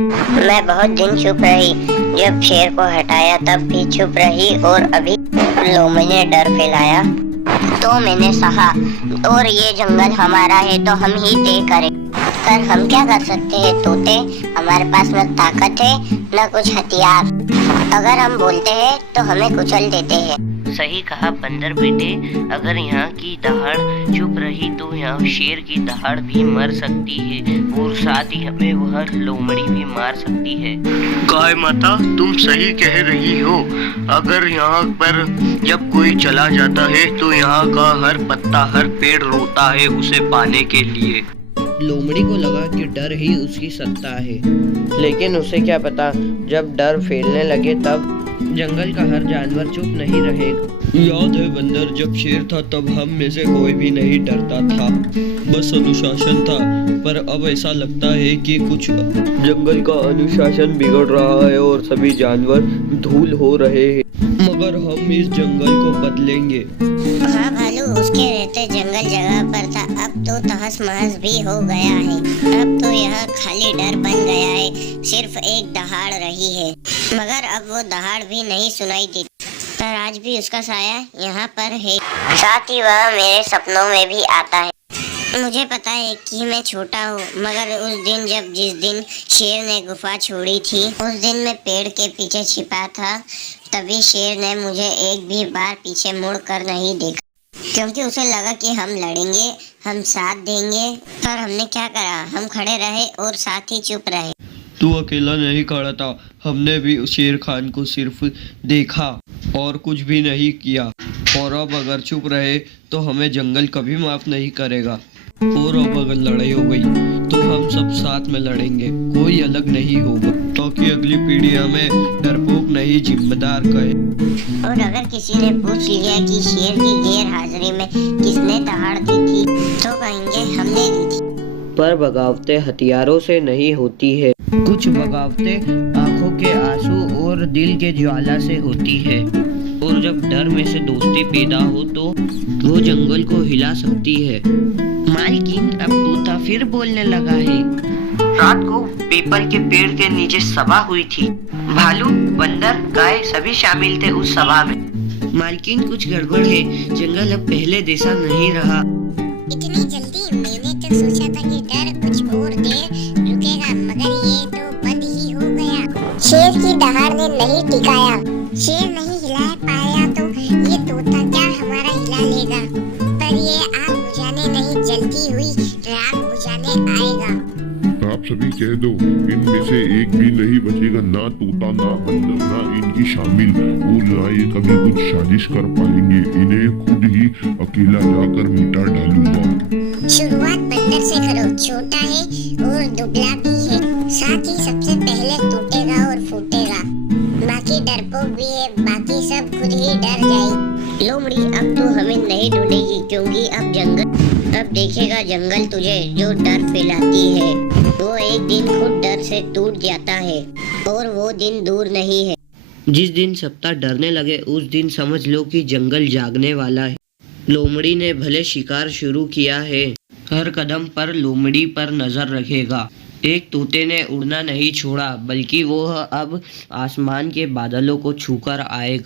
मैं बहुत दिन चुप रही, जब शेर को हटाया तब भी चुप रही, और अभी लोमड़ी ने डर फैलाया तो मैंने सहा। और ये जंगल हमारा है तो हम ही तय करें। पर हम क्या कर सकते हैं तोते, हमारे पास न ताकत है न कुछ हथियार। अगर हम बोलते हैं तो हमें कुचल देते हैं। सही कहा बंदर बेटे, अगर यहाँ की दहाड़ चुप रही तो यहाँ शेर की दहाड़ भी मर सकती है, और साथ ही हमें वह लोमड़ी भी मार सकती है। गाय माता तुम सही कह रही हो। अगर यहाँ पर जब कोई चला जाता है तो यहाँ का हर पत्ता हर पेड़ रोता है उसे पाने के लिए। लोमड़ी को लगा कि डर ही उसकी सत्ता है, लेकिन उसे क्या पता जब डर फैलने लगे तब जंगल का हर जानवर चुप नहीं रहेगा। याद है बंदर, जब शेर था तब हम में से कोई भी नहीं डरता था, बस अनुशासन था। पर अब ऐसा लगता है कि कुछ जंगल का अनुशासन बिगड़ रहा है और सभी जानवर धूल हो रहे हैं, मगर हम इस जंगल को बदलेंगे। हाँ भालू, उसके रहते जंगल जगह पर था, अब तो तहस महस भी हो गया है। अब तो यह खाली डर बन गया है, सिर्फ एक दहाड़ रही है, मगर अब वो दहाड़ भी नहीं सुनाई देती। पर आज भी उसका साया यहाँ पर है, साथ ही वह मेरे सपनों में भी आता है। मुझे पता है कि मैं छोटा हूँ, मगर उस दिन जिस दिन शेर ने गुफा छोड़ी थी, उस दिन मैं पेड़ के पीछे छिपा था, तभी शेर ने मुझे एक भी बार पीछे मुड़ कर नहीं देखा, क्योंकि उसे लगा कि हम लड़ेंगे, हम साथ देंगे। पर हमने क्या करा, हम खड़े रहे और साथ ही चुप रहे। तू अकेला नहीं खड़ा था, हमने भी उस शेर खान को सिर्फ देखा और कुछ भी नहीं किया। और अब अगर चुप रहे तो हमें जंगल कभी माफ नहीं करेगा। और अब अगर लड़ाई हो गई तो हम सब साथ में लड़ेंगे, कोई अलग नहीं होगा, ताकि अगली पीढ़ी हमें डरपोक नहीं जिम्मेदार कहे। और अगर किसी ने पूछ लिया कि शेर की गैर हाजिरी में किसने दहाड़ दी थी, तो कहेंगे हमने दी थी। पर बगावतें हथियारों से नहीं होती है, कुछ बगावतें आंखों के आंसू और दिल के ज्वाला से होती है। और जब डर में से दोस्ती पैदा हो तो वो जंगल को हिला सकती है। मालकिन, अब तोता फिर बोलने लगा है। रात को पीपल के पेड़ के नीचे सभा हुई थी। भालू, बंदर, गाय सभी शामिल थे उस सभा में। मालकिन, कुछ गड़बड़ है, जंगल अब पहले जैसा नहीं रहा। इतनी जल्दी? मैंने तो सोचा था कि डर कुछ और देर रुकेगा, मगर ये तो बंद ही हो गया। शेर की दहाड़ ने नहीं टिकाया, शेर नहीं हिला पाया तो ये तोता क्या हमारा हिला लेगा। पर ये आग बुझाने नहीं, जलती हुई राख बुझाने आएगा। आप सभी कह दो, इनमें से एक भी नहीं बचेगा, ना तोता ना बंदर ना इनकी शामिल, और ना ये कभी कुछ साजिश कर पाएंगे। इन्हें खुद ही अकेला जाकर मिटा डालूंगा। शुरुआत बंदर से करो, छोटा है और दुबला भी है, साथ ही सबसे पहले टूटेगा और फूटेगा। बाकी डरपोक भी है, बाकी सब खुद ही डर जाए। लोमड़ी, अब तो हमें नहीं ढूंढेगी, क्योंकि अब देखेगा जंगल तुझे, जो डर फैलाती है वो एक दिन खुद डर से टूट जाता है, और वो दिन दूर नहीं है। जिस दिन सप्ताह डरने लगे उस दिन समझ लो कि जंगल जागने वाला है। लोमड़ी ने भले शिकार शुरू किया है, हर कदम पर लोमड़ी पर नजर रखेगा। एक तोते ने उड़ना नहीं छोड़ा, बल्कि वो अब आसमान के बादलों को छूकर आएगा।